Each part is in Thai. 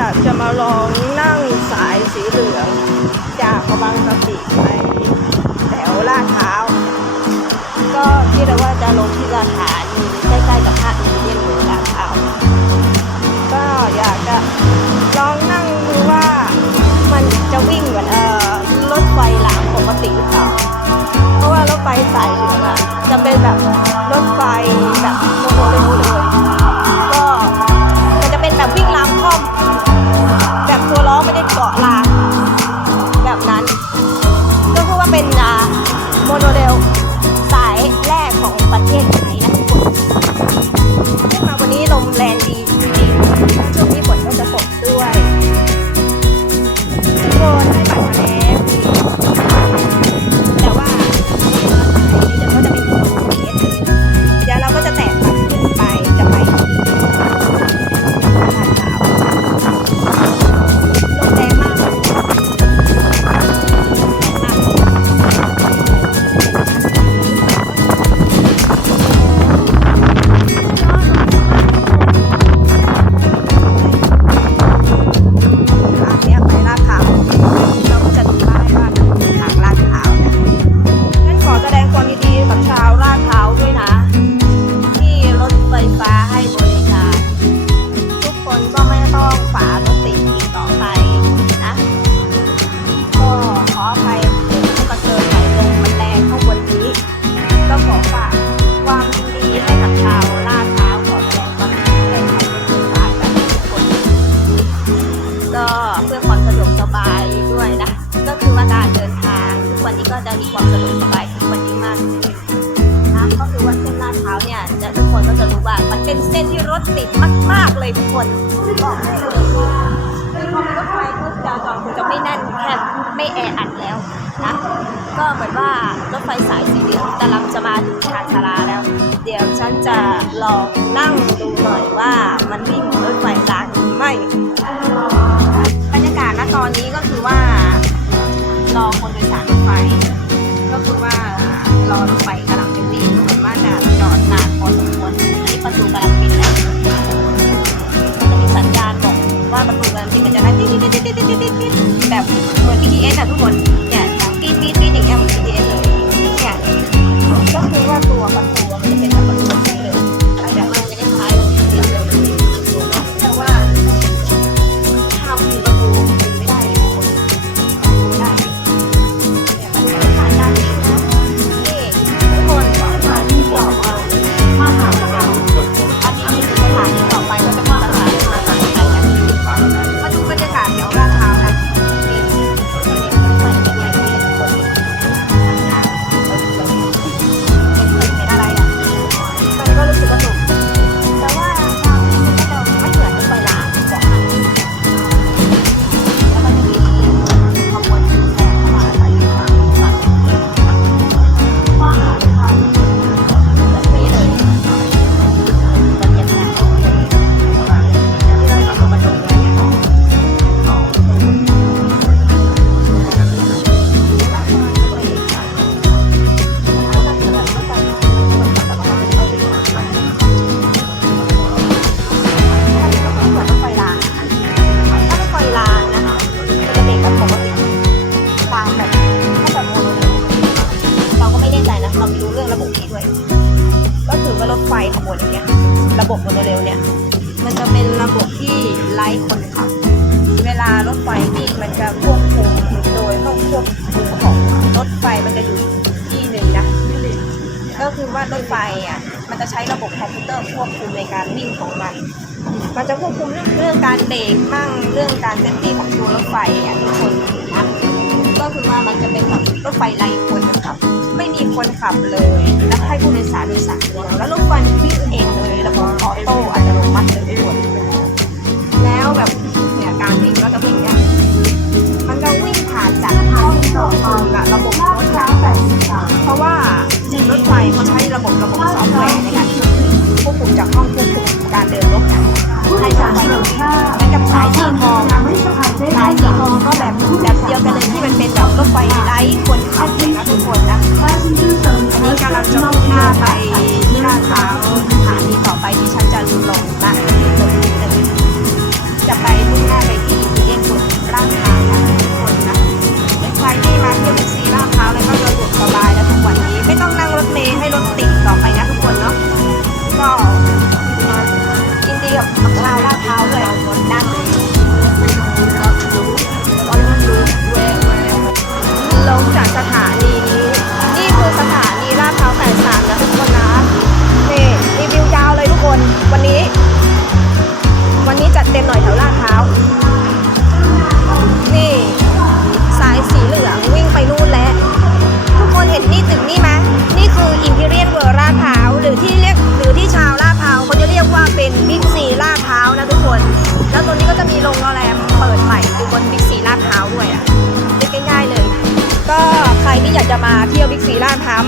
อยากจะมาลองนั่งสายสีเหลือง จากกระบังกะปิไปแถวลาดพร้าว ก็คิดเอาว่าจะลงที่สถานีใกล้ๆกับท่าอีเดียนหรือลาดพร้าวก็อยากจะลองนั่งดูว่ามันจะวิ่งเหมือนเอ่อรถไฟรางปกติหรือเปล่าเพราะว่ารถไฟสายเหลืองอะจะเป็นแบบรถไฟแบบโมโนเรล ติดมาก ๆ เลยทุกคนบอกได้เลยว่าคือพอมีรถไฟปุ๊บจราจรคุณจะไม่แน่นแทบไม่แออัดแล้วนะก็เหมือนว่ารถไฟสายสีเหลืองกำลังจะมาถึงชานชาลาแล้ว เดี๋ยวฉันจะลองนั่งดูหน่อยว่ามันวิ่งรถไฟรางหรือไม่บรรยากาศณตอนนี้ก็คือว่ารอคนโดยสารรถไฟ ก็คือว่ารอรถไฟกำลังจะวิ่งเหมือนว่าจะจอดนานพอสมควรอันนี้ประตูกำลังปิดแล้ว มือน BTS อะทุกคน ไม่แน่ใจนะเราไม่รู้เรื่องระบบนี้ด้วย ก็คือว่ารถไฟขบวนอย่างเงี้ยระบบโมโนเรลเนี่ย มันจะเป็นระบบที่ไร้คนขับ เวลารถไฟวิ่งมันจะควบคุมโดยห้องควบคุมของรถไฟมันจะอยู่ที่หนึ่งนะก็คือว่ารถไฟอะมันจะใช้ระบบคอมพิวเตอร์ควบคุมในการวิ่งของมัน มันจะควบคุมเรื่องเรื่องการเบรกมั่งเรื่องการเซฟตี้ของตัวรถไฟอะทุกคนนะก็คือว่ามันจะเป็นแบบรถไฟไร้คน คนขับเลย แล้วให้ผู้โดยสารโดยสารเลยแล้วรถไฟมันวิ่งเองเลย แล้วก็ออโต้อัตโนมัติเลยด้วย เ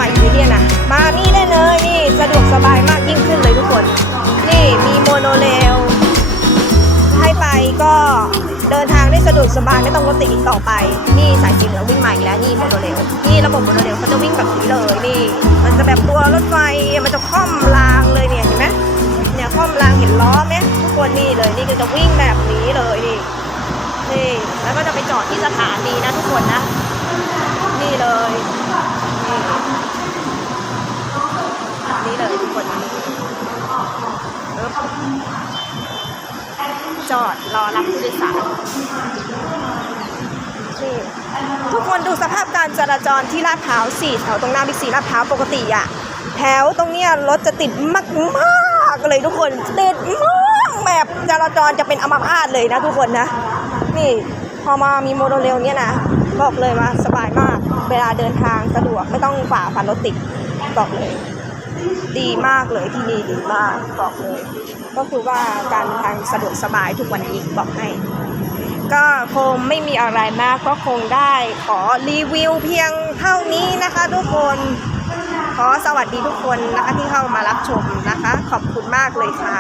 าดพร้าวมาอยู่เนี่ยนะมานี่ได้เลยนี่สะดวกสบายมากยิ่งขึ้นเลยทุกคน นี่มีโมโนเรลให้ไปก็เดินทางได้สะดวกสบายไม่ต้องรถติดอีกต่อไป นี่สายสีเหลืองวิ่งใหม่แล้วนี่โมโนเรลนี่ระบบโมโนเรลเขาจะวิ่งแบบนี้เลยนี่ มันจะแบบตัวรถไฟมันจะค่อมรางเลยเนี่ยเห็นไหมเนี่ยค่อมรางเห็นล้อไหมทุกคนนี่เลยนี่ก็จะวิ่งแบบนี้เลยนี่นี่แล้วก็จะไปจอดที่สถานีนะทุกคนนะ นี่เลยนี่นี่เลย ทุกคนจอดรอรับผู้โดยสารทุกคนดูสภาพการจราจรที่ลาดพร้าวสี่แถวตรงหน้าบิ๊กซีลาดพร้าวปกติอะแถวตรงเนี้ยรถจะติดมากมากเลยทุกคนติดมากแบบจราจรจะเป็นอัมพาตเลยนะทุกคนนะ นี่พอมามีโมโนเรลเนี่ยนะบอกเลยว่าสบายมาก เวลาเดินทางสะดวกไม่ต้องฝ่าฟันรถติดบอกเลย ดีมากเลยที่นี่ดีมากบอกเลย ก็คือว่าการทางสะดวกสบายทุกวันนี้บอกให้ ก็คงไม่มีอะไรมากก็คงได้ขอรีวิวเพียงเท่านี้นะคะทุกคนขอสวัสดีทุกคนนะคะที่เข้ามารับชมนะคะ ขอบคุณมากเลยค่ะ